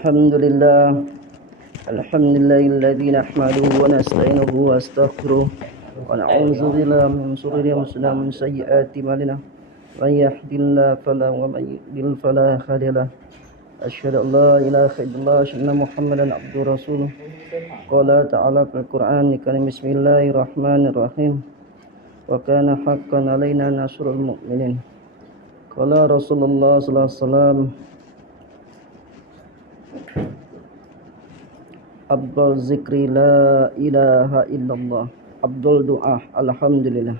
Alhamdulillah Alhamdulillahilladzi nahmaduhu wa nasta'inuhu wa astaghfiruh wa na'udzu billahi min shururi anfusina wa min sayyiati a'malina may yahdihillahu fala wa may yudlil fala hadiya lahu asyhadu an la ilaha illallah wa asyhadu anna muhammadan abduhu rasuluh qala ta'ala fil qur'ani karim bismillahirrahmanirrahim wa kana haqqan 'alaina nasrul mu'minin qala rasulullah sallallahu alaihi wasallam Abdul zikri la ilaha illallah, Abdul doa alhamdulillah.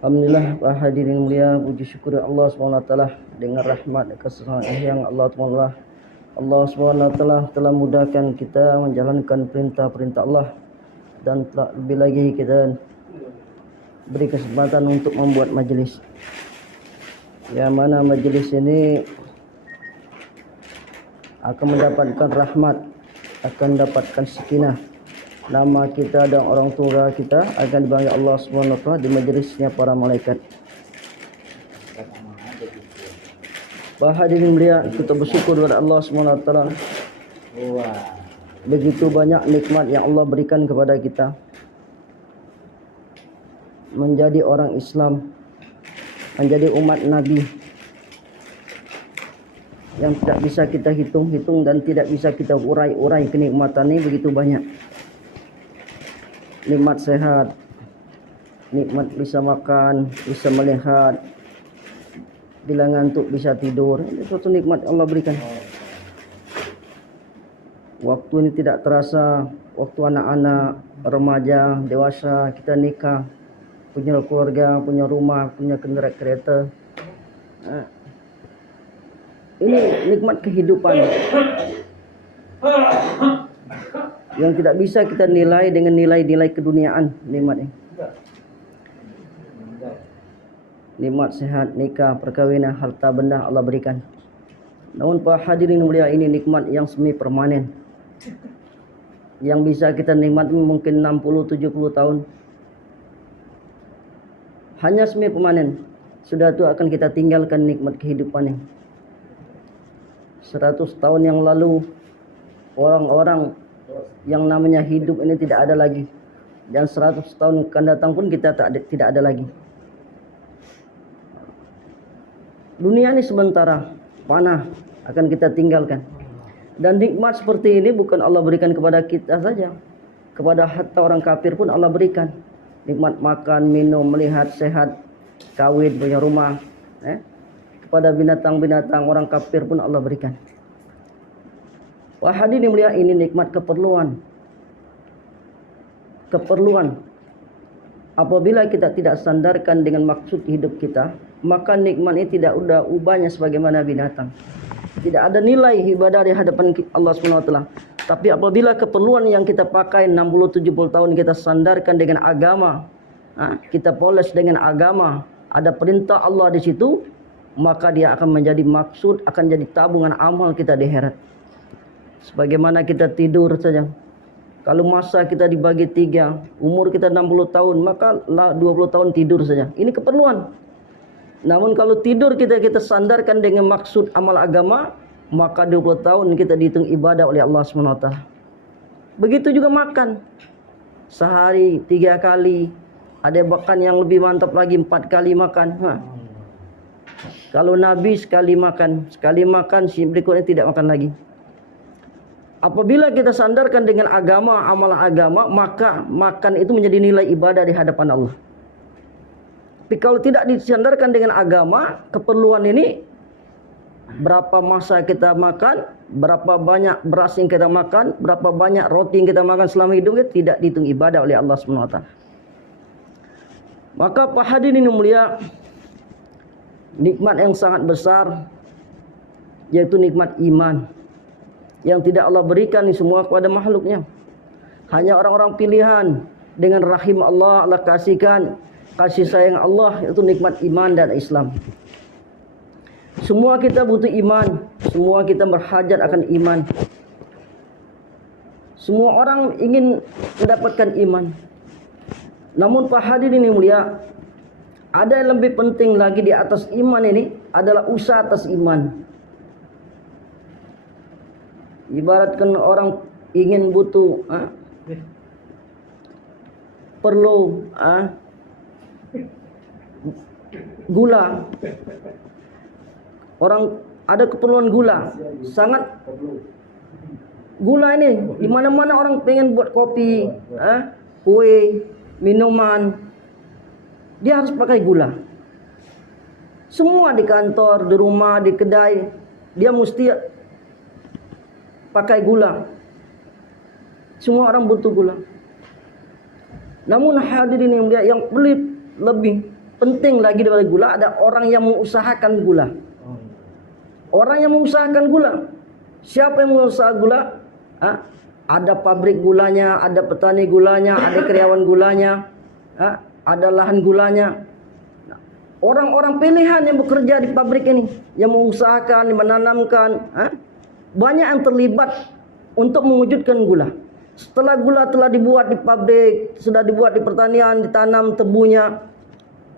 Alhamdulillah, hadirin mulia, puji syukur Allah SWT dengan rahmat kasih yang Allah Ta'ala. Allah SWT telah mudahkan kita menjalankan perintah-perintah Allah dan telah lebih lagi kita beri kesempatan untuk membuat majlis. Yang mana majlis ini akan mendapatkan rahmat, akan mendapatkan sakinah. Nama kita dan orang tua kita akan dipanggil Allah SWT di majlisnya para malaikat. Hadirin mulia, kita bersyukur kepada Allah SWT. Begitu banyak nikmat yang Allah berikan kepada kita. Menjadi orang Islam, menjadi umat Nabi, yang tidak bisa kita hitung-hitung dan tidak bisa kita urai-urai. Kenikmatan ini begitu banyak. Nikmat sehat, nikmat bisa makan, bisa melihat, bila ngantuk bisa tidur. Ini suatu nikmat Allah berikan. Waktu ini tidak terasa, waktu anak-anak, remaja, dewasa, kita nikah, punya keluarga, punya rumah, punya kendaraan kereta. Ini nikmat kehidupan yang tidak bisa kita nilai dengan nilai-nilai keduniaan. Nikmat ini, nikmat sehat, nikah, perkawinan, harta benda Allah berikan. Namun para hadirin mulia, ini nikmat yang semi permanen, yang bisa kita nikmati mungkin 60-70 tahun. Hanya semi permanen. Sudah itu akan kita tinggalkan nikmat kehidupan ini. 100 tahun yang lalu orang-orang yang namanya hidup ini tidak ada lagi, dan 100 tahun akan datang pun kita tidak ada lagi. Dunia ini sementara, panah, akan kita tinggalkan. Dan nikmat seperti ini bukan Allah berikan kepada kita saja, kepada hatta orang kafir pun Allah berikan. Nikmat makan, minum, melihat, sehat, kawin, punya rumah, kepada binatang-binatang orang kafir pun Allah berikan. Wah, hadirin mulia, ini nikmat keperluan. Keperluan. Apabila kita tidak sandarkan dengan maksud hidup kita, maka nikmat ini tidak ada ubahnya sebagaimana binatang. Tidak ada nilai ibadah di hadapan Allah SWT. Tapi apabila keperluan yang kita pakai 60-70 tahun kita sandarkan dengan agama, kita poles dengan agama, ada perintah Allah di situ, maka dia akan menjadi maksud, akan jadi tabungan amal kita di akhirat. Sebagaimana kita tidur saja, kalau masa kita dibagi 3, umur kita 60 tahun, maka 20 tahun tidur saja. Ini keperluan. Namun kalau tidur kita sandarkan dengan maksud amal agama, maka 20 tahun kita dihitung ibadah oleh Allah SWT. Begitu juga makan. Sehari 3 kali, ada bahkan yang lebih mantap lagi 4 kali makan. Kalau Nabi sekali makan si berikutnya tidak makan lagi. Apabila kita sandarkan dengan agama, amal agama, maka makan itu menjadi nilai ibadah di hadapan Allah. Tapi kalau tidak disandarkan dengan agama, keperluan ini, berapa masa kita makan, berapa banyak beras yang kita makan, berapa banyak roti yang kita makan selama hidup, tidak dihitung ibadah oleh Allah SWT. Maka Pak hadirin yang mulia, nikmat yang sangat besar, yaitu nikmat iman, yang tidak Allah berikan ini semua kepada makhluknya. Hanya orang-orang pilihan dengan rahim Allah, Allah kasihkan, kasih sayang Allah, itu nikmat iman dan Islam. Semua kita butuh iman, semua kita berhajat akan iman. Semua orang ingin mendapatkan iman. Namun Pak hadirin yang mulia, ada yang lebih penting lagi di atas iman ini adalah usaha atas iman. Ibaratkan orang ingin butuh perlu gula. Orang ada keperluan gula, sangat gula ini di mana-mana orang pengen buat kopi, kue, minuman, dia harus pakai gula. Semua di kantor, di rumah, di kedai, dia mesti pakai gula. Semua orang butuh gula. Namun hadirin yang lebih penting lagi daripada gula, ada orang yang mengusahakan gula. Orang yang mengusahakan gula. Siapa yang mengusahakan gula? Ada pabrik gulanya, ada petani gulanya, ada karyawan gulanya, ada lahan gulanya. Orang-orang pilihan yang bekerja di pabrik ini, yang mengusahakan, yang menanamkan, banyak yang terlibat untuk mewujudkan gula. Setelah gula telah dibuat di pabrik, sudah dibuat di pertanian, ditanam tebunya,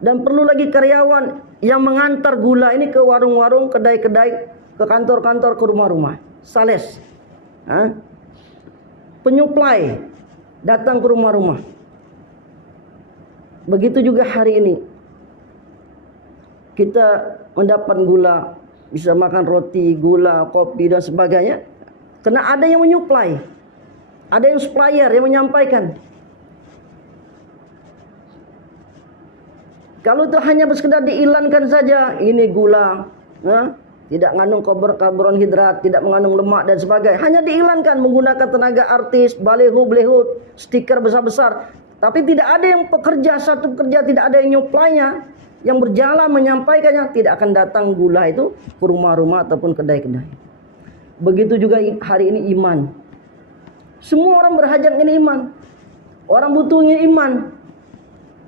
dan perlu lagi karyawan yang mengantar gula ini ke warung-warung, kedai-kedai, ke kantor-kantor, ke rumah-rumah. Sales, penyuplai datang ke rumah-rumah. Begitu juga hari ini kita mendapat gula, bisa makan roti, gula, kopi dan sebagainya, karena ada yang menyuplai, ada yang supplier yang menyampaikan. Kalau itu hanya sekedar diiklankan saja, ini gula, tidak mengandung karbohidrat, tidak mengandung lemak dan sebagainya, hanya diiklankan menggunakan tenaga artis, baleho, stiker besar-besar, tapi tidak ada yang pekerja, satu pekerja, tidak ada yang nyuplainya, yang berjalan menyampaikannya, tidak akan datang gula itu ke rumah-rumah ataupun kedai-kedai. Begitu juga hari ini iman. Semua orang berhajat ini iman. Orang butuhnya iman.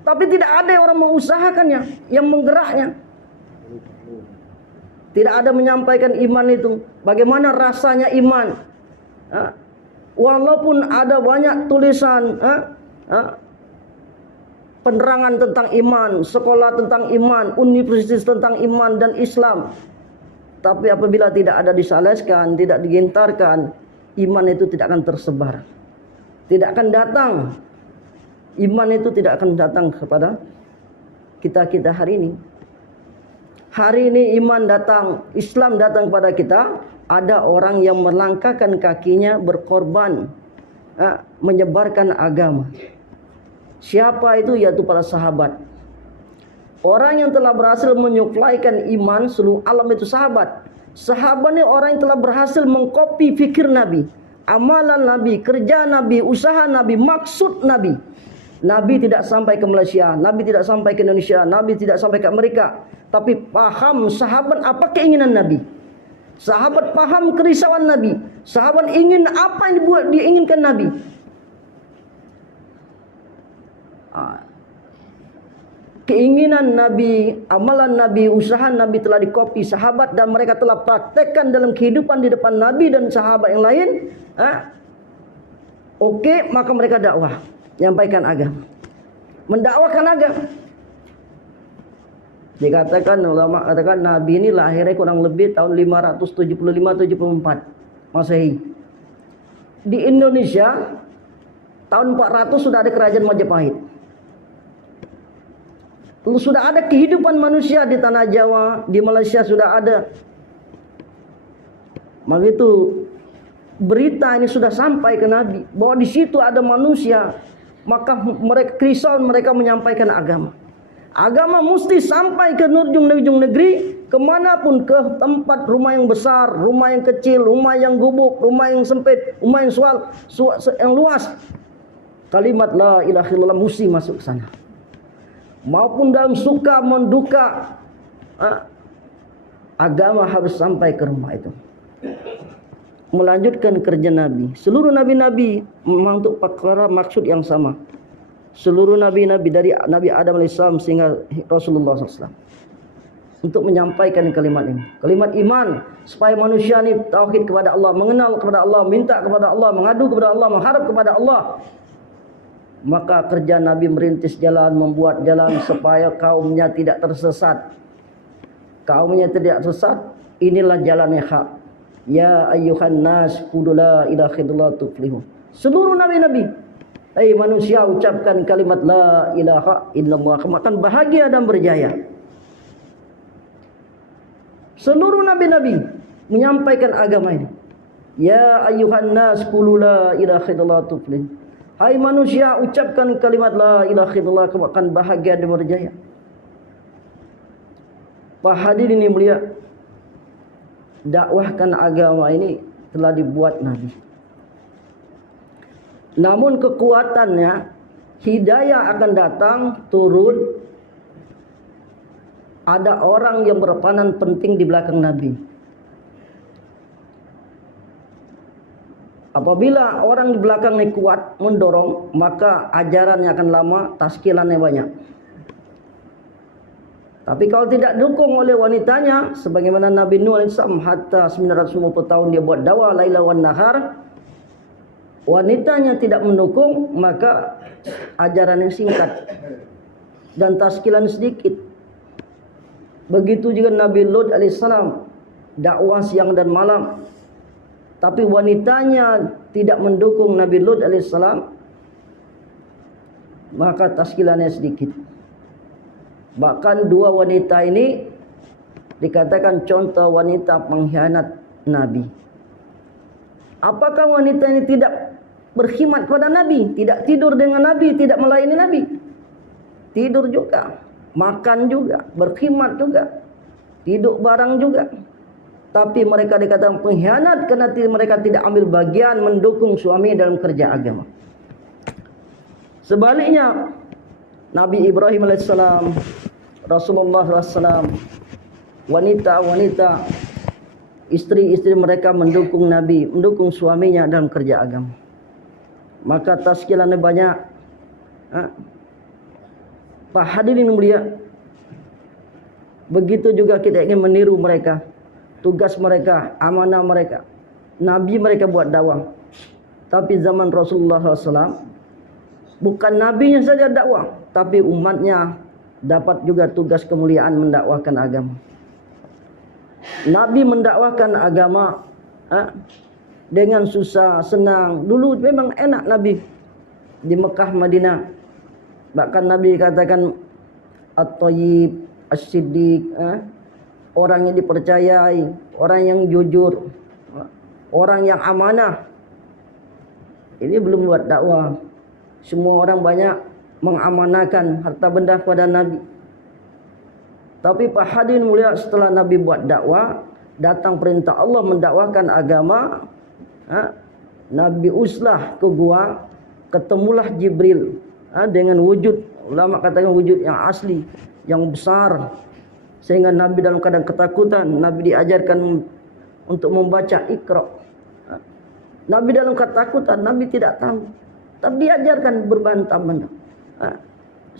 Tapi tidak ada orang mengusahakannya, yang menggeraknya. Tidak ada menyampaikan iman itu. Bagaimana rasanya iman? Walaupun ada banyak tulisan penerangan tentang iman, sekolah tentang iman, universitas tentang iman dan Islam, tapi apabila tidak ada disaleskan, tidak digentarkan, iman itu tidak akan tersebar, tidak akan datang. Iman itu tidak akan datang kepada kita hari ini. Hari ini iman datang, Islam datang kepada kita. Ada orang yang melangkahkan kakinya berkorban, menyebarkan agama. Siapa itu? Yaitu para sahabat. Orang yang telah berhasil menyuplaikan iman seluruh alam itu sahabat. Sahabat ini orang yang telah berhasil mengkopi fikir Nabi, amalan Nabi, kerja Nabi, usaha Nabi, maksud Nabi. Nabi tidak sampai ke Malaysia, Nabi tidak sampai ke Indonesia, Nabi tidak sampai ke Amerika, tapi paham sahabat apa keinginan Nabi. Sahabat paham kerisauan Nabi. Sahabat ingin apa yang diinginkan Nabi. Keinginan Nabi, amalan Nabi, usaha Nabi telah dikopi sahabat, dan mereka telah praktekkan dalam kehidupan di depan Nabi dan sahabat yang lain. Oke, maka mereka dakwah, menyampaikan agama, mendakwakan agama. Dikatakan ulama katakan Nabi ini lahirnya kurang lebih tahun 575-74 Masehi. Di Indonesia tahun 400 sudah ada kerajaan Majapahit. Lalu sudah ada kehidupan manusia di tanah Jawa, di Malaysia sudah ada. Maka itu berita ini sudah sampai ke Nabi bahwa di situ ada manusia, maka mereka risau, mereka menyampaikan agama. Agama mesti sampai ke ujung negeri, kemanapun, ke tempat rumah yang besar, rumah yang kecil, rumah yang gubuk, rumah yang sempit, rumah yang yang luas. Kalimat la ilaha illallah mesti masuk ke sana. Maupun dalam suka menduka, agama harus sampai ke rumah itu. Melanjutkan kerja Nabi. Seluruh nabi-nabi memang untuk perkara maksud yang sama. Seluruh nabi-nabi dari Nabi Adam alaihissalam sehingga Rasulullah SAW untuk menyampaikan kalimat ini, kalimat iman, supaya manusia ini tauhid kepada Allah, mengenal kepada Allah, minta kepada Allah, mengadu kepada Allah, mengharap kepada Allah. Maka kerja Nabi merintis jalan, membuat jalan supaya kaumnya tidak tersesat. Kaumnya tidak sesat, inilah jalan yang hak. Ya ayyuhan nas qulu la ilaha illallah tuflihun. Seluruh nabi-nabi, hai manusia, ucapkan kalimat la ilaha illallah, kamu akan bahagia dan berjaya. Seluruh nabi-nabi menyampaikan agama ini. Ya ayyuhan nas qulu la ilaha illallah tuflihun. Hai manusia, ucapkan kalimat la ilaha illallah, kamu akan bahagia dan berjaya. Pak hadirin ini mulia, dakwahkan agama ini telah dibuat Nabi. Namun kekuatannya, hidayah akan datang turun. Ada orang yang berperanan penting di belakang Nabi. Apabila orang di belakang ini kuat mendorong, maka ajarannya akan lama, taskilannya banyak. Tapi kalau tidak dukung oleh wanitanya, sebagaimana Nabi Nuh AS hatta 950 tahun dia buat dakwah laila wan nahar, wanitanya tidak mendukung, maka ajarannya singkat dan taskilan sedikit. Begitu juga Nabi Lut AS, dakwah siang dan malam, tapi wanitanya tidak mendukung Nabi Lut AS, maka taskilannya sedikit. Bahkan dua wanita ini dikatakan contoh wanita pengkhianat Nabi. Apakah wanita ini tidak berkhidmat kepada Nabi, tidak tidur dengan Nabi, tidak melayani Nabi? Tidur juga, makan juga, berkhidmat juga, tidur bareng juga. Tapi mereka dikatakan pengkhianat karena mereka tidak ambil bagian mendukung suami dalam kerja agama. Sebaliknya, Nabi Ibrahim alaihissalam, Rasulullah SAW, wanita-wanita, istri-istri mereka mendukung Nabi, mendukung suaminya dalam kerja agama. Maka taskilannya banyak. Pak hadirin mulia, begitu juga kita ingin meniru mereka. Tugas mereka, amanah mereka, Nabi mereka buat dakwah. Tapi zaman Rasulullah SAW, bukan nabinya saja dakwah, tapi umatnya dapat juga tugas kemuliaan mendakwahkan agama. Nabi mendakwahkan agama dengan susah senang. Dulu memang enak Nabi di Mekah Madinah. Bahkan Nabi katakan at-thayyib, as-siddiq, orang yang dipercayai, orang yang jujur, orang yang amanah. Ini belum buat dakwah. Semua orang banyak mengamanahkan harta benda kepada Nabi. Tapi Pak hadirin mulia, setelah Nabi buat dakwah, datang perintah Allah mendakwahkan agama. Nabi uslah ke gua, ketemulah Jibril dengan wujud, ulama katakan wujud yang asli, yang besar. Sehingga Nabi dalam keadaan ketakutan, Nabi diajarkan untuk membaca Iqra. Nabi dalam ketakutan, Nabi tidak tahu, tapi diajarkan berbantah-bantah.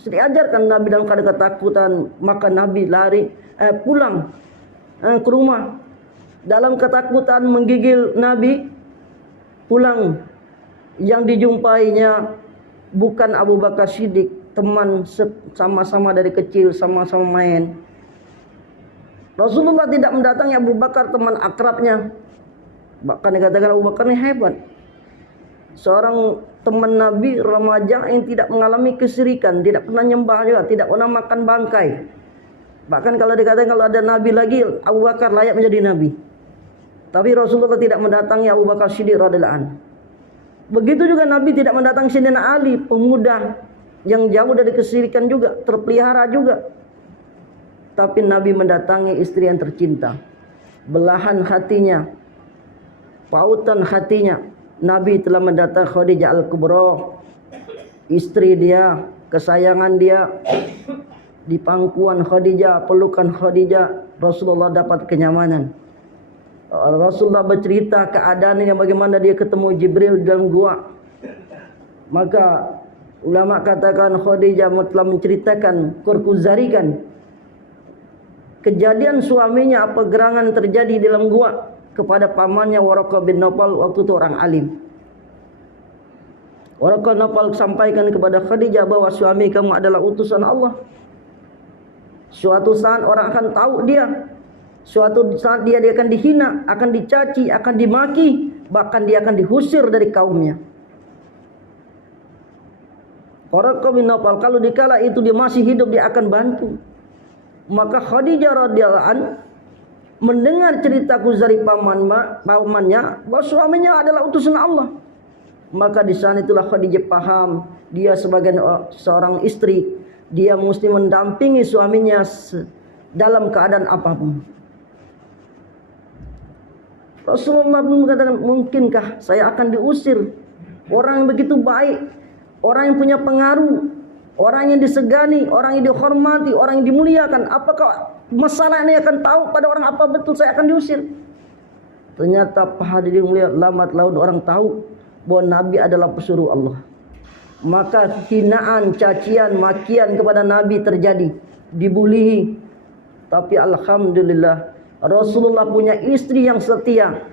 Diajarkan Nabi dalam keadaan ketakutan, maka Nabi lari pulang ke rumah. Dalam ketakutan menggigil Nabi, pulang. Yang dijumpainya bukan Abu Bakar Siddiq, teman sama-sama dari kecil, sama-sama main. Rasulullah tidak mendatangi Abu Bakar, teman akrabnya. Bahkan dikatakan Abu Bakar ini hebat, seorang teman Nabi remaja yang tidak mengalami kesyirikan, tidak pernah nyembah juga, tidak pernah makan bangkai. Bahkan kalau dikatakan kalau ada Nabi lagi, Abu Bakar layak menjadi Nabi. Tapi Rasulullah tidak mendatangi Abu Bakar Siddiq radhiyallahu anhu. Begitu juga Nabi tidak mendatangi Sayyidina Ali, pemuda yang jauh dari kesyirikan juga, terpelihara juga. Tapi Nabi mendatangi istri yang tercinta, belahan hatinya, pautan hatinya. Nabi telah mendatangi Khadijah Al-Kubra, istri dia, kesayangan dia. Di pangkuan Khadijah, pelukan Khadijah, Rasulullah dapat kenyamanan. Rasulullah bercerita keadaannya bagaimana dia ketemu Jibril dalam gua. Maka ulama katakan Khadijah telah menceritakan, kurkuzarikan kejadian suaminya, apa gerangan terjadi di dalam gua kepada pamannya Waraqah bin Nawfal, waktu itu orang alim. Waraqah bin Nawfal sampaikan kepada Khadijah bahwa suami kamu adalah utusan Allah. Suatu saat orang akan tahu dia Suatu saat dia akan dihina, akan dicaci, akan dimaki, bahkan dia akan diusir dari kaumnya. Waraqah bin Nawfal, kalau dikala itu dia masih hidup, dia akan bantu. Maka Khadijah radhiyallahu an mendengar ceritaku dari pamannya bahwa suaminya adalah utusan Allah. Maka di sana itulah Khadijah paham, dia sebagai seorang istri, dia mesti mendampingi suaminya dalam keadaan apapun. Rasulullah pun mengatakan, mungkinkah saya akan diusir? Orang yang begitu baik, orang yang punya pengaruh, orang yang disegani, orang yang dihormati, orang yang dimuliakan, apakah masalah ini akan tahu pada orang apa betul saya akan diusir? Ternyata Pak hadirin mulia, lambat laun orang tahu bahwa Nabi adalah pesuruh Allah. Maka hinaan, cacian, makian kepada Nabi terjadi, dibulihi. Tapi alhamdulillah Rasulullah punya istri yang setia,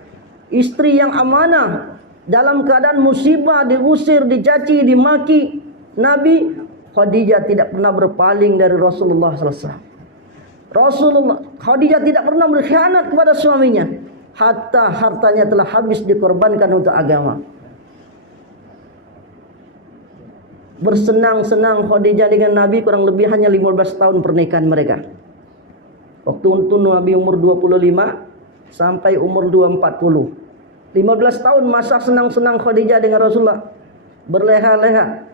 istri yang amanah. Dalam keadaan musibah, diusir, dicaci, dimaki, Nabi Khadijah tidak pernah berpaling dari Rasulullah SAW. Khadijah tidak pernah berkhianat kepada suaminya, hatta hartanya telah habis dikorbankan untuk agama. Bersenang-senang Khadijah dengan Nabi kurang lebih hanya 15 tahun pernikahan mereka. Waktu itu Nabi umur 25 sampai umur 40. 15 tahun masa senang-senang Khadijah dengan Rasulullah, berleha-leha.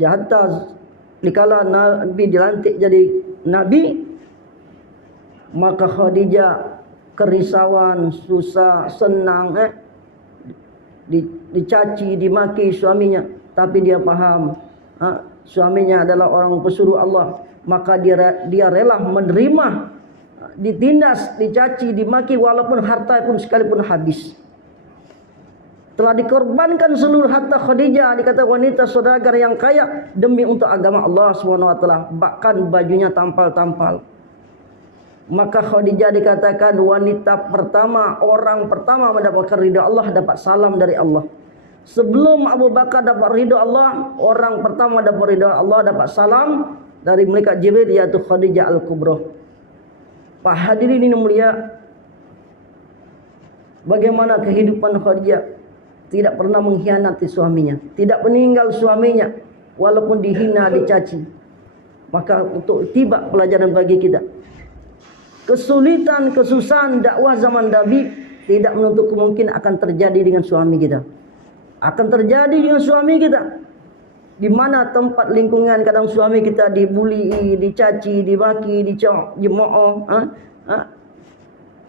Hatta dikala Nabi dilantik jadi Nabi, maka Khadijah kerisauan, susah, senang, dicaci, dimaki suaminya. Tapi dia paham, suaminya adalah orang pesuruh Allah, maka dia rela menerima, ditindas, dicaci, dimaki, walaupun harta pun sekalipun habis. Telah dikorbankan seluruh harta Khadijah, dikata wanita saudagar yang kaya, demi untuk agama Allah SWT. Bahkan bajunya tampal-tampal. Maka Khadijah dikatakan wanita pertama, orang pertama mendapatkan ridha Allah, dapat salam dari Allah. Sebelum Abu Bakar dapat ridha Allah, orang pertama dapat ridha Allah, dapat salam dari malaikat Jibril, yaitu Khadijah Al-Kubra. Pak hadirin ini mulia, bagaimana kehidupan Khadijah? Tidak pernah mengkhianati suaminya, tidak meninggal suaminya walaupun dihina, dicaci. Maka untuk tiba pelajaran bagi kita, kesulitan, kesusahan dakwah zaman Nabi tidak menutup kemungkinan akan terjadi dengan suami kita. Akan terjadi dengan suami kita. Di mana tempat lingkungan kadang suami kita dibuli, dicaci, dimaki, dicemooh,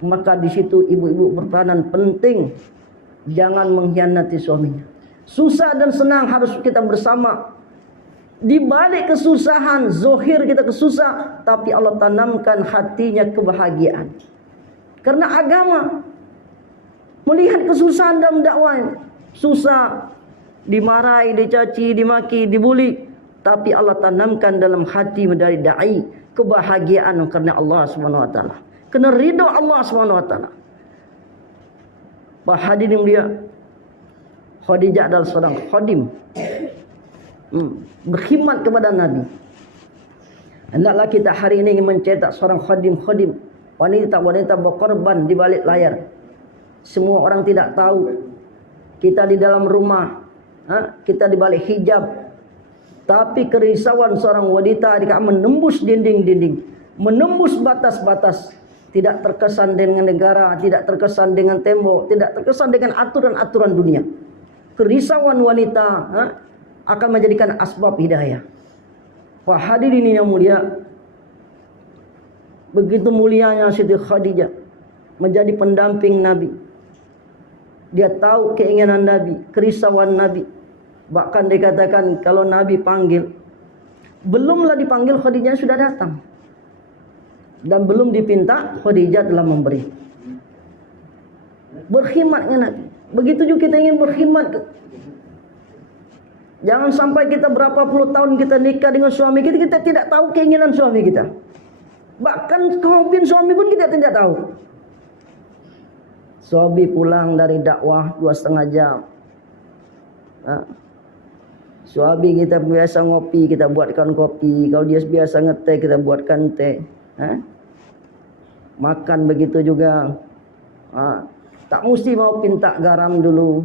maka di situ ibu-ibu berperanan penting. Jangan mengkhianati suaminya. Susah dan senang harus kita bersama. Di balik kesusahan, zohir kita kesusah, tapi Allah tanamkan hatinya kebahagiaan. Karena agama, melihat kesusahan dalam dakwah, susah, dimarahi, dicaci, dimaki, dibuli, tapi Allah tanamkan dalam hati dari dai kebahagiaan karena Allah SWT, karena ridho Allah SWT. Pak hadirin mulia, Khadijah adalah seorang khadim, berkhidmat kepada Nabi. Hendaklah kita hari ini ingin mencetak seorang khadim-khadim, wanita-wanita berkorban di balik layar. Semua orang tidak tahu kita di dalam rumah, kita di balik hijab, tapi kerisauan seorang wanita jika menembus dinding-dinding, menembus batas-batas, tidak terkesan dengan negara, tidak terkesan dengan tembok, tidak terkesan dengan aturan-aturan dunia. Kerisauan wanita akan menjadikan asbab hidayah. Wah hadirin yang mulia, begitu mulianya Siti Khadijah menjadi pendamping Nabi. Dia tahu keinginan Nabi, kerisauan Nabi. Bahkan dikatakan kalau Nabi panggil, belumlah dipanggil Khadijah sudah datang. Dan belum dipinta, Khadijah telah memberi. Berkhidmatnya Nabi. Begitu juga kita ingin berkhidmat. Jangan sampai kita berapa puluh tahun kita nikah dengan suami kita, kita tidak tahu keinginan suami kita. Bahkan kehobian suami pun kita tidak tahu. Suami pulang dari dakwah 2,5 jam. Suami kita biasa ngopi, kita buatkan kopi. Kalau dia biasa ngeteh, kita buatkan teh. Makan begitu juga. Tak mesti mau minta garam dulu.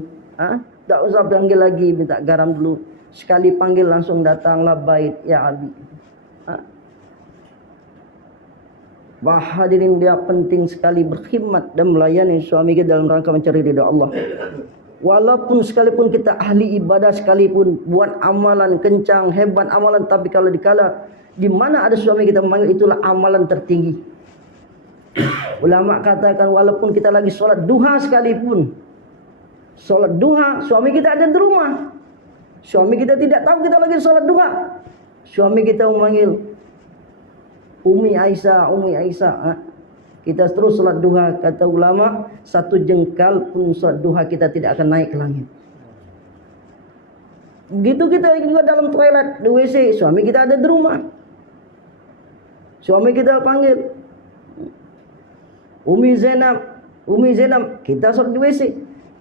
Tak usah panggil lagi minta garam dulu. Sekali panggil langsung datang, labbaik ya abi. Hadirin, dia penting sekali berkhidmat dan melayani suami kita dalam rangka mencari ridha Allah. Walaupun sekalipun kita ahli ibadah sekalipun, buat amalan kencang, hebat amalan, tapi kalau dikala di mana ada suami kita memanggil, itulah amalan tertinggi. Ulama katakan walaupun kita lagi sholat duha sekalipun, sholat duha, suami kita ada di rumah, suami kita tidak tahu kita lagi sholat duha, suami kita memanggil Umi Aisyah, Umi Aisyah, kita terus sholat duha. Kata ulama, satu jengkal pun sholat duha kita tidak akan naik ke langit. Begitu kita juga dalam toilet, di WC, suami kita ada di rumah, suami kita panggil Umi Zainab, Umi Zainab, kita sholat di WC,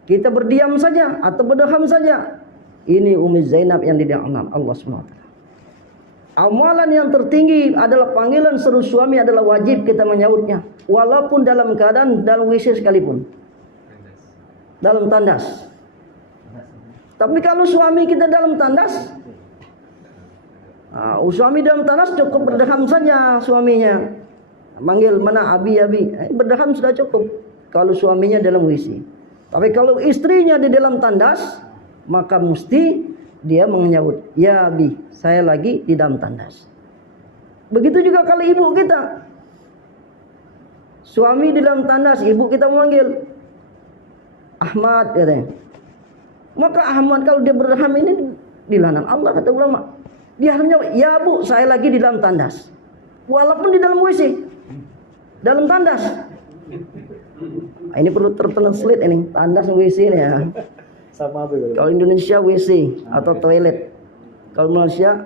kita berdiam saja atau berdeham saja, ini Umi Zainab yang didiamkan Allah SWT. Amalan yang tertinggi adalah panggilan seru suami, adalah wajib kita menyahutnya, walaupun dalam keadaan dalam WC sekalipun, dalam tandas. Tapi kalau suami kita dalam tandas, suami dalam tandas cukup berdeham saja suaminya. Manggil mana abi, abi, berdeham sudah cukup kalau suaminya dalam WC. Tapi kalau istrinya di dalam tandas, maka mesti dia menyahut, ya abi, saya lagi di dalam tandas. Begitu juga kalau ibu kita, suami di dalam tandas, ibu kita memanggil Ahmad, katanya. Maka Ahmad kalau dia berdeham ini dilarang Allah, kata ulama. Dia harus menjawab, ya bu, saya lagi di dalam tandas, walaupun di dalam WC, dalam tandas. Ini perlu tertranslate ini, tandas WC ini ya. Sama apa? Kalau Indonesia WC atau toilet, kalau Malaysia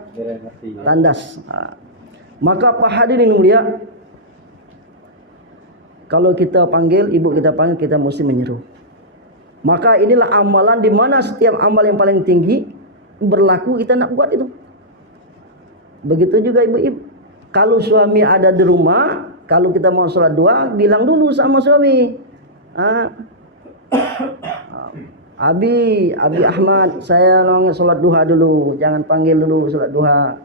tandas. Maka Pak hadirin mulia, kalau kita panggil, ibu kita panggil, kita mesti menyeru. Maka inilah amalan di mana setiap amal yang paling tinggi berlaku kita nak buat itu. Begitu juga ibu-ibu. Kalau suami ada di rumah, kalau kita mau sholat duha, bilang dulu sama suami, Abi Ahmad, saya mau sholat duha dulu, jangan panggil dulu sholat duha.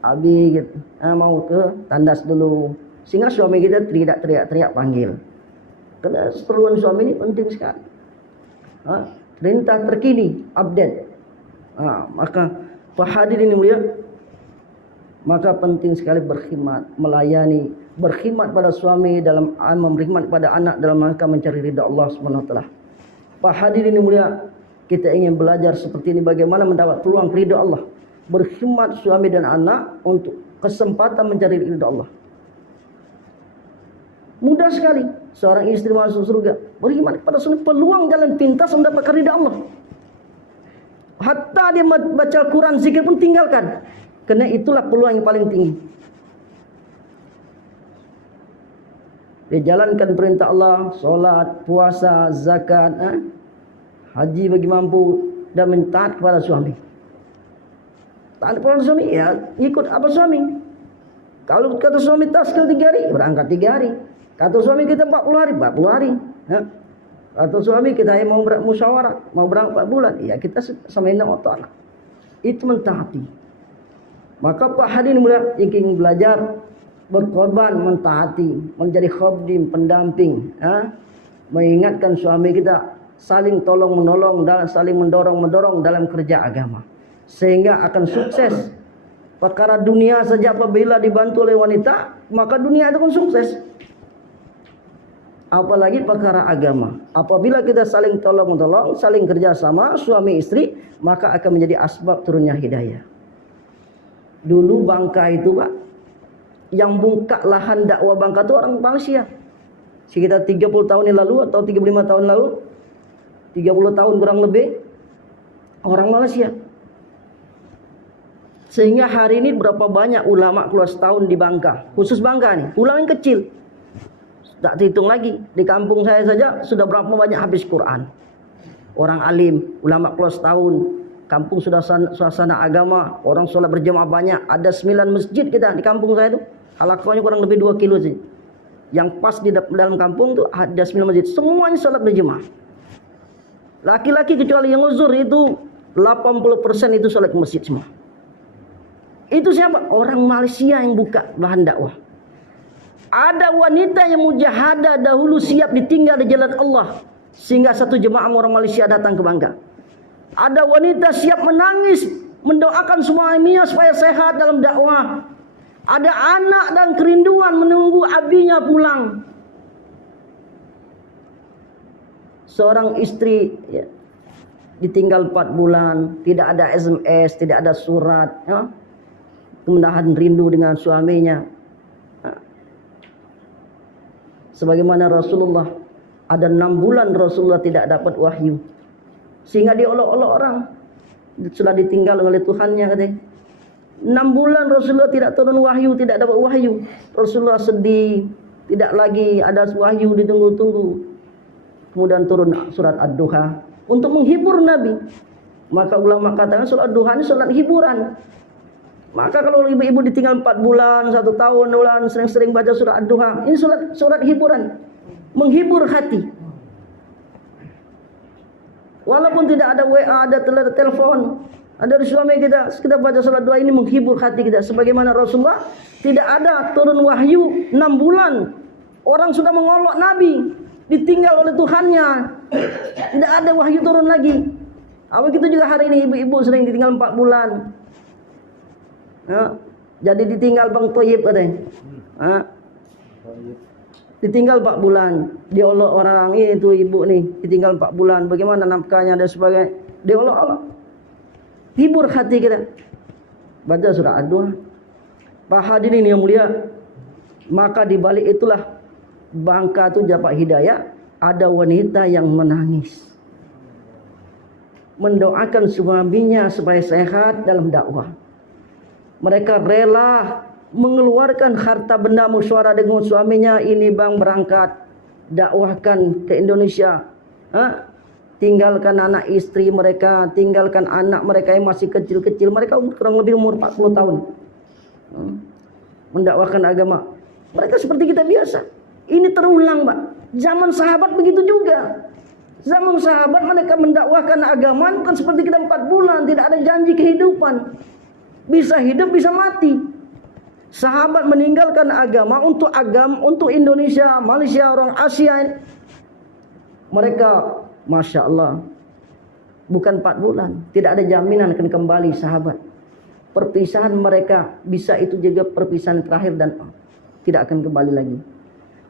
Abi gitu, mau ke tandas dulu, sehingga suami kita tidak teriak-teriak panggil. Karena seruan suami ini penting sekali. Perintah terkini, update. Maka Pak hadirin mulia, maka penting sekali berkhidmat, melayani, berkhidmat pada suami dalam berkhidmat pada anak dalam rangka mencari ridha Allah SWT. Pak hadirin mulia, kita ingin belajar seperti ini, bagaimana mendapat peluang ridha Allah, berkhidmat suami dan anak untuk kesempatan mencari ridha Allah. Mudah sekali seorang istri masuk surga, berkhidmat kepada suami, peluang jalan pintas mendapatkan ridha Allah. Hatta dia baca Quran, zikir pun tinggalkan, karena itulah peluang yang paling tinggi. Dia jalankan perintah Allah, solat, puasa, zakat, haji bagi mampu, dan mentaat kepada suami. Taat kepada suami, ya ikut apa suami. Kalau kata suami taskil 3 hari, berangkat 3 hari. Kata suami kita 40 hari, 40 hari. Kata suami kita mau musyawarah, mau berangkat 4 bulan, ya kita samain otak. Itu mentaati. Maka Pak hadirin mulia, ingin belajar berkorban, mentaati, menjadi khadim, pendamping, mengingatkan suami kita, saling tolong menolong dan saling mendorong dalam kerja agama, sehingga akan sukses. Perkara dunia saja apabila dibantu oleh wanita, maka dunia itu akan sukses. Apalagi perkara agama, apabila kita saling tolong menolong, saling kerjasama suami istri, maka akan menjadi asbab turunnya hidayah. Dulu Bangka itu Pak, yang buka lahan dakwah Bangka itu orang Malaysia. Sekitar 30 tahun yang lalu atau 35 tahun lalu, 30 tahun kurang lebih, orang Malaysia. Sehingga hari ini berapa banyak ulama keluar setahun di Bangka, khusus Bangka nih, ulama yang kecil. Tak dihitung lagi, di kampung saya saja sudah berapa banyak habis Quran. Orang alim, ulama keluar setahun, kampung sudah suasana agama, orang sholat berjamaah banyak. Ada 9 masjid kita di kampung saya itu, halaqahnya kurang lebih 2 kilo sih. Yang pas di dalam kampung tuh ada 9 masjid. Semuanya sholat berjemaah. Laki-laki kecuali yang uzur itu 80% itu sholat ke masjid semua. Itu siapa? Orang Malaysia yang buka bahan dakwah. Ada wanita yang mujahadah dahulu siap ditinggal di jalan Allah sehingga satu jemaah orang Malaysia datang ke Bangka. Ada wanita siap menangis mendoakan suaminya supaya sehat dalam dakwah. Ada anak dan kerinduan menunggu abinya pulang. Seorang istri ya, ditinggal 4 bulan, tidak ada SMS, tidak ada surat, ya. Kemudahan rindu dengan suaminya. Sebagaimana Rasulullah ada 6 bulan Rasulullah tidak dapat wahyu, sehingga diolok-olok orang sudah ditinggal oleh Tuhannya katanya. 6 bulan Rasulullah tidak turun wahyu, tidak dapat wahyu. Rasulullah sedih, tidak lagi ada wahyu, ditunggu-tunggu. Kemudian turun surat Ad-Duha untuk menghibur Nabi. Maka ulama katakan surat Ad-Duha ini surat hiburan. Maka kalau ibu-ibu ditinggal 4 bulan, 1 tahun, sering-sering baca surat Ad-Duha, ini surat hiburan, menghibur hati. Walaupun tidak ada WA, ada telepon, ada suami kita baca surat doa ini menghibur hati kita. Sebagaimana Rasulullah tidak ada turun wahyu 6 bulan. Orang sudah mengolok Nabi, ditinggal oleh Tuhannya, tidak ada wahyu turun lagi. Begitu juga hari ini ibu-ibu sering ditinggal 4 bulan. Ya, jadi ditinggal Bang Toyib katanya. Ditinggal 4 bulan, diolok orang, itu ibu nih ditinggal 4 bulan, bagaimana nafkahnya dan sebagainya, diolok-olok. Hibur hati kita. Baca surah Ad-Duha. Pak hadirin yang mulia, maka di balik itulah Bangka itu dapat hidayah, ada wanita yang menangis, mendoakan suaminya supaya sehat dalam dakwah. Mereka rela mengeluarkan harta benda musyawarah dengan suaminya. Ini bang berangkat, dakwahkan ke Indonesia. Tinggalkan anak istri mereka, tinggalkan anak mereka yang masih kecil-kecil. Mereka kurang lebih umur 40 tahun. Mendakwahkan agama. Mereka seperti kita biasa. Ini terulang, Pak. Zaman sahabat begitu juga. Zaman sahabat mereka mendakwahkan agama bukan seperti kita 4 bulan, tidak ada janji kehidupan. Bisa hidup, bisa mati. Sahabat meninggalkan agama untuk Indonesia, Malaysia, orang Asia. Mereka Masya Allah, bukan 4 bulan, tidak ada jaminan akan kembali sahabat. Perpisahan mereka bisa itu juga perpisahan terakhir dan tidak akan kembali lagi.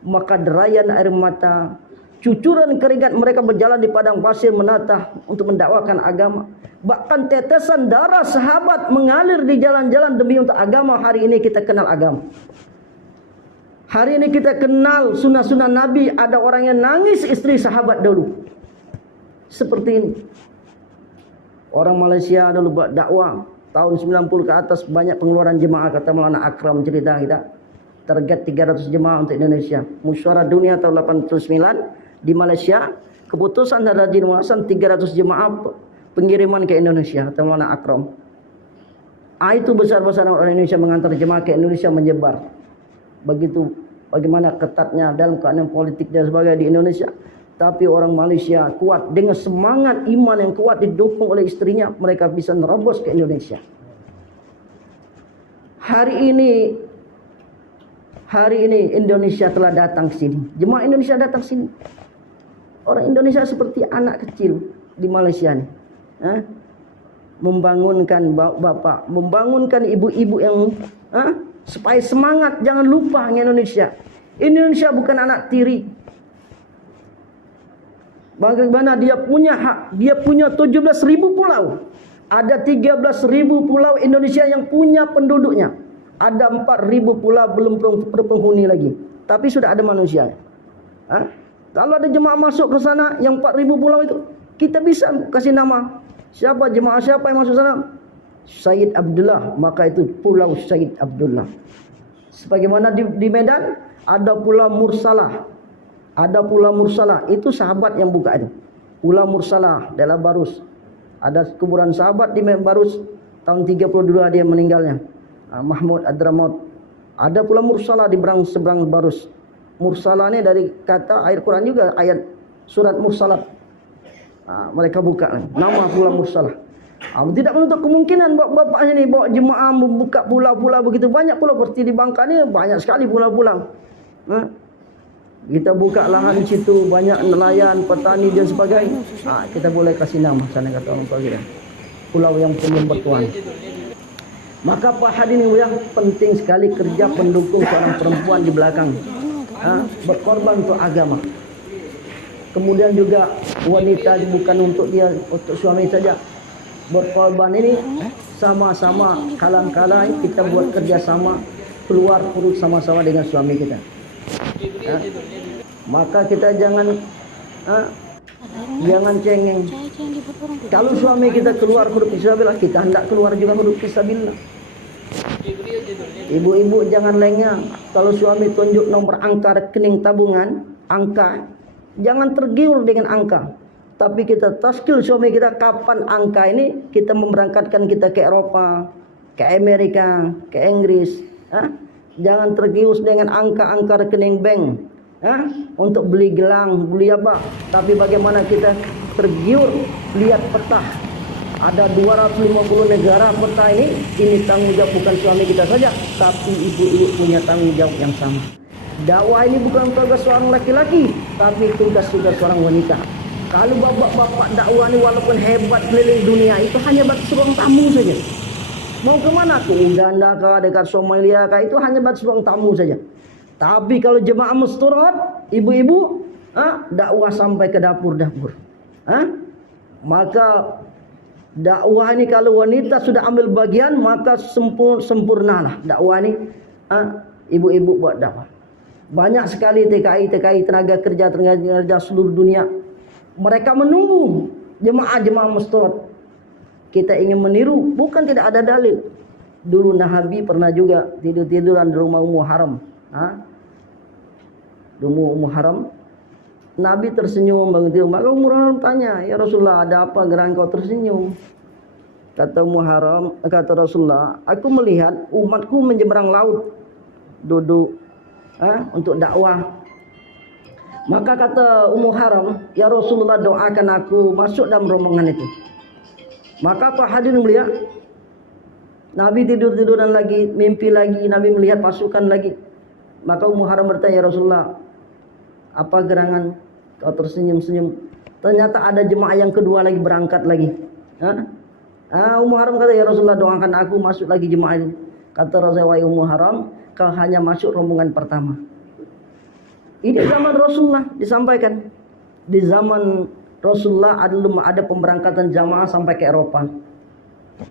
Maka derayan air mata, cucuran keringat mereka berjalan di padang pasir menatah untuk mendakwakan agama. Bahkan tetesan darah sahabat mengalir di jalan-jalan demi untuk agama. Hari ini kita kenal agama. Hari ini kita kenal sunnah-sunnah Nabi. Ada orang yang nangis istri sahabat dulu. Seperti ini. Orang Malaysia dulu buat dakwah tahun 90 ke atas, banyak pengeluaran jemaah, kata Maulana Akram cerita kita. Target 300 jemaah untuk Indonesia. Musyawarah dunia tahun 89 di Malaysia, keputusan dari Raja Muhasan 300 jemaah pengiriman ke Indonesia, kata Maulana Akram. Itu besar-besaran orang Indonesia mengantar jemaah ke Indonesia, menyebar. Begitu bagaimana ketatnya dalam keadaan politik dan sebagainya di Indonesia. Tapi orang Malaysia kuat dengan semangat iman yang kuat didukung oleh istrinya, mereka bisa nerobos ke Indonesia. Hari ini Indonesia telah datang ke sini. Jemaah Indonesia datang ke sini. Orang Indonesia seperti anak kecil di Malaysia nih. Membangunkan bapak, membangunkan ibu-ibu yang supaya semangat, jangan lupa Indonesia. Indonesia bukan anak tiri. Bagaimana dia punya hak, dia punya 17.000 pulau. Ada 13.000 pulau Indonesia yang punya penduduknya. Ada 4.000 pulau belum berpenghuni lagi. Tapi sudah ada manusia. Kalau ada jemaah masuk ke sana yang 4.000 pulau itu, kita bisa kasih nama. Siapa jemaah siapa yang masuk sana? Sayyid Abdullah, maka itu Pulau Sayyid Abdullah. Sebagaimana di Medan ada Pulau Mursalah. Ada Pulau Mursalah, itu sahabat yang buka itu. Pulau Mursalah dalam Barus. Ada kuburan sahabat di Barus, tahun 32 dia meninggalnya. Mahmud Adramaut. Ada Pulau Mursalah di seberang Barus. Mursalah ini dari kata ayat Quran juga, ayat surat Mursalat. Mereka buka nama pula Mursalah. Tidak menutup kemungkinan bapak ini bawa jemaah membuka pulau-pulau begitu banyak pulau, seperti di Bangka ni banyak sekali pulau-pulau. Kita buka lahan di situ, banyak nelayan, petani dan sebagainya. Kita boleh kasih nama sana, kata orang tua kita, pulau yang belum bertuan. Maka Pak hadirin yang penting sekali kerja pendukung seorang perempuan di belakang, berkorban untuk agama. Kemudian juga wanita bukan untuk dia, untuk suami saja. Berkorban ini sama-sama, kalang-kalang kita buat kerjasama, keluar perut sama-sama dengan suami kita. Maka kita jangan cengeng. Kalau suami kita keluar huruf fisabilillah, kita hendak keluar juga huruf fisabilillah. Ibu-ibu jangan lengah. Kalau suami tunjuk nomor angka rekening tabungan, angka, jangan tergiur dengan angka. Tapi kita taskil suami kita, kapan angka ini kita memberangkatkan kita ke Eropa, ke Amerika, ke Inggris. Jangan tergiur dengan angka-angka rekening bank. Untuk beli gelang, beli apa. Tapi bagaimana kita tergiur lihat peta. Ada 250 negara peta ini tanggung jawab bukan suami kita saja, tapi ibu-ibu punya tanggung jawab yang sama. Dakwah ini bukan tugas seorang laki-laki, tapi tugas seorang wanita. Kalau bapak-bapak dakwah ini walaupun hebat keliling dunia, itu hanya bagi seorang tamu saja. Mau kemana? Ke Uganda kah, dekat Somalia kah, itu hanya bagi seorang tamu saja. Tapi kalau jemaah musturat, ibu-ibu, dakwah sampai ke dapur-dapur. Maka dakwah ini kalau wanita sudah ambil bagian, maka sempurnalah dakwah ini. Ibu-ibu buat dakwah. Banyak sekali TKI tenaga kerja seluruh dunia. Mereka menunggu jemaah musturat. Kita ingin meniru, bukan tidak ada dalil. Dulu Nabi pernah juga tidur-tiduran di rumah Ummu Haram. Ummu Haram, Nabi tersenyum begitu. Maka Ummu Haram tanya, ya Rasulullah, ada apa gerangan kau tersenyum? Kata Ummu Haram, kata Rasulullah, aku melihat umatku menyeberang laut, duduk untuk dakwah. Maka kata Ummu Haram, ya Rasulullah, doakan aku masuk dalam rombongan itu. Maka Pak hadirin melihat Nabi tidur-tiduran lagi, mimpi lagi, Nabi melihat pasukan lagi. Maka Ummu Haram bertanya, ya Rasulullah, apa gerangan kau tersenyum-senyum? Ternyata ada jemaah yang kedua lagi berangkat lagi. Ummu Haram kata, ya Rasulullah, doakan aku masuk lagi jemaah ini. Kata Rasulullah, Ummu Haram, kau hanya masuk rombongan pertama. Ini zaman Rasulullah disampaikan. Di zaman Rasulullah ada pemberangkatan jamaah sampai ke Eropa.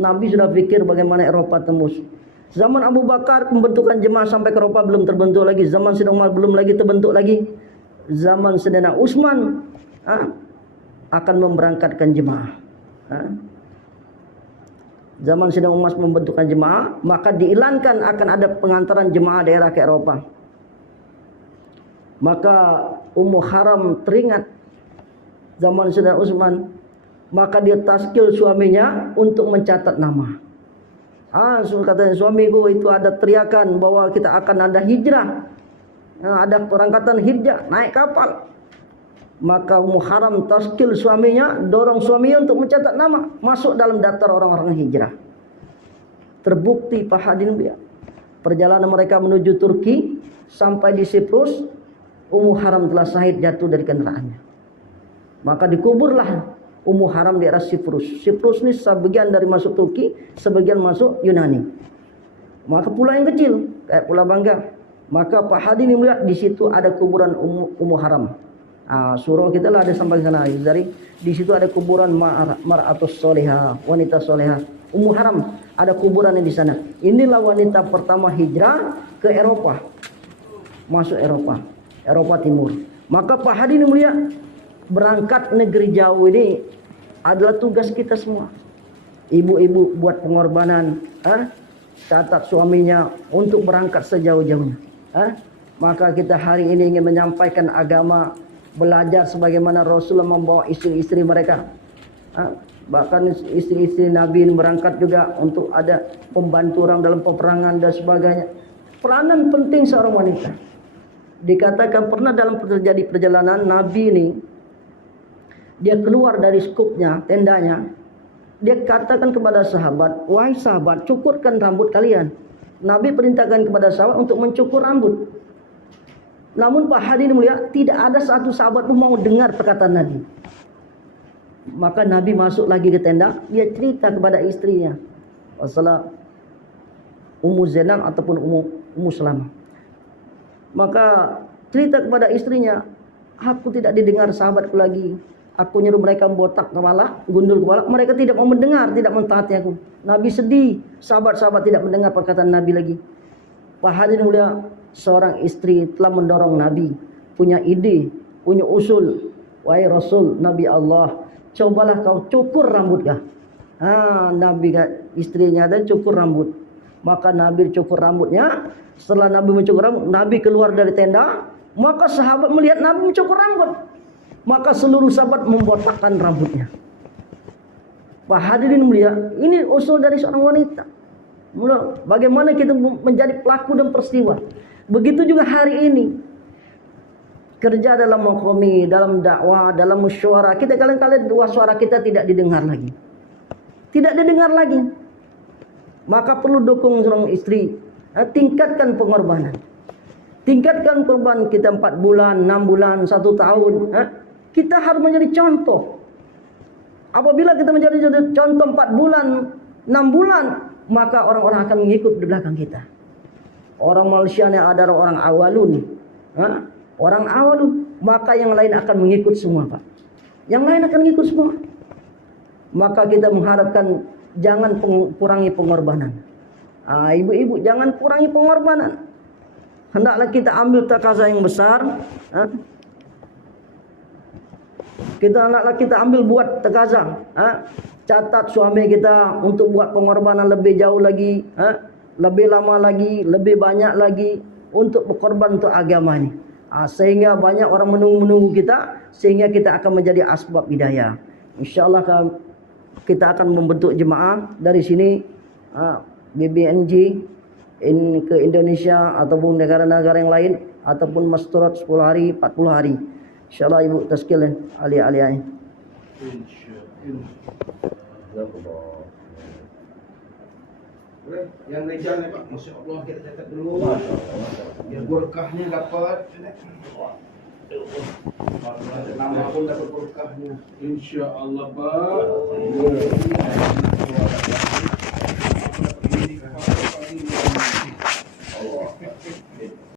Nabi sudah pikir bagaimana Eropa tembus. Zaman Abu Bakar pembentukan jemaah sampai ke Eropa belum terbentuk lagi. Zaman Sayyidina Umar belum lagi terbentuk lagi. Zaman Sayyidina Utsman akan memberangkatkan jemaah. Zaman Sayyidina Umar membentukkan jemaah, maka diiklankan akan ada pengantaran jemaah daerah ke Eropa. Maka Ummu Haram teringat zaman Sayyidina Utsman, maka dia taskil suaminya untuk mencatat nama. Katanya, suamiku itu ada teriakan bahwa kita akan ada hijrah, ada perangkatan hijrah, naik kapal. Maka Ummu Haram taskil suaminya, dorong suaminya untuk mencatat nama, masuk dalam daftar orang-orang hijrah. Terbukti Pak hadirin, perjalanan mereka menuju Turki sampai di Siprus, Ummu Haram telah syahid jatuh dari kendaraannya. Maka dikuburlah Ummu Haram di daerah Siprus. Siprus ini sebagian dari masuk Turki, sebagian masuk Yunani. Maka pulau yang kecil kayak Pulau Bangka. Maka Pak hadirin melihat di situ ada kuburan Ummu Haram. Surah kita lah ada sampai sana. Dari di situ ada kuburan mar'atus solehah, wanita solehah. Ummu Haram ada kuburan di sana. Inilah wanita pertama hijrah ke Eropa, masuk Eropa Timur. Maka Pak hadirin melihat berangkat negeri jauh ini adalah tugas kita semua. Ibu-ibu buat pengorbanan, catat suaminya untuk berangkat sejauh-jauhnya. Maka kita hari ini ingin menyampaikan agama, belajar sebagaimana Rasulullah membawa istri-istri mereka. Bahkan istri-istri Nabi ini berangkat juga untuk ada pembantu orang dalam peperangan dan sebagainya. Peranan penting seorang wanita. Dikatakan pernah dalam terjadi perjalanan Nabi ini, dia keluar dari skupnya, tendanya. Dia katakan kepada sahabat, wahai sahabat, cukurkan rambut kalian. Nabi perintahkan kepada sahabat untuk mencukur rambut. Namun Pak hadirin mulia, tidak ada satu sahabat pun mau dengar perkataan Nabi. Maka Nabi masuk lagi ke tenda, dia cerita kepada istrinya, masalah Ummu Zainab ataupun Ummu Salamah. Maka cerita kepada istrinya, aku tidak didengar sahabatku lagi. Aku nyuruh mereka botak kepala, gundul kepala, mereka tidak mau mendengar, tidak mentaati aku. Nabi sedih, sahabat-sahabat tidak mendengar perkataan Nabi lagi. Pak hadirin mulia, seorang istri telah mendorong Nabi, punya ide, punya usul. Wahai Rasul, Nabi Allah, cobalah kau cukur rambut kah? Nabi istrinya dan cukur rambut. Maka Nabi cukur rambutnya. Setelah Nabi mencukur rambut, Nabi keluar dari tenda. Maka sahabat melihat Nabi mencukur rambut. Maka seluruh sahabat membotakkan rambutnya. Pak hadirin mulia, ini usul dari seorang wanita. Bagaimana kita menjadi pelaku dan peristiwa. Begitu juga hari ini. Kerja dalam makomi, dalam dakwah, dalam musyawarah. Kita kalian dua suara kita tidak didengar lagi. Tidak didengar lagi. Maka perlu dukung seorang istri. Tingkatkan pengorbanan. Tingkatkan korban kita 4 bulan, 6 bulan, 1 tahun. Kita harus menjadi contoh. Apabila kita menjadi contoh 4 bulan, 6 bulan, maka orang-orang akan mengikut di belakang kita. Orang Malaysia ini adalah orang awalun. Orang awalun, maka yang lain akan mengikut semua, Pak. Yang lain akan mengikut semua. Maka kita mengharapkan jangan kurangi pengorbanan. Ibu-ibu jangan kurangi pengorbanan. Hendaklah kita ambil takaza yang besar. Kita ambil buat takaza. Catat suami kita untuk buat pengorbanan lebih jauh lagi, lebih lama lagi, lebih banyak lagi untuk berkorban untuk agama ini. Sehingga banyak orang menunggu kita, sehingga kita akan menjadi asbab hidayah. InsyaAllah kita akan membentuk jemaah dari sini, BBNJ ke Indonesia ataupun negara-negara yang lain, ataupun masturat 10 hari, 40 hari. InsyaAllah ibu tazkil ahli-ahli. Yang lejan ya Pak, Masya Allah kita catat dulu. Biar berkahnya dapat. Nama pun dapat berkahnya. Insya Allah Pak.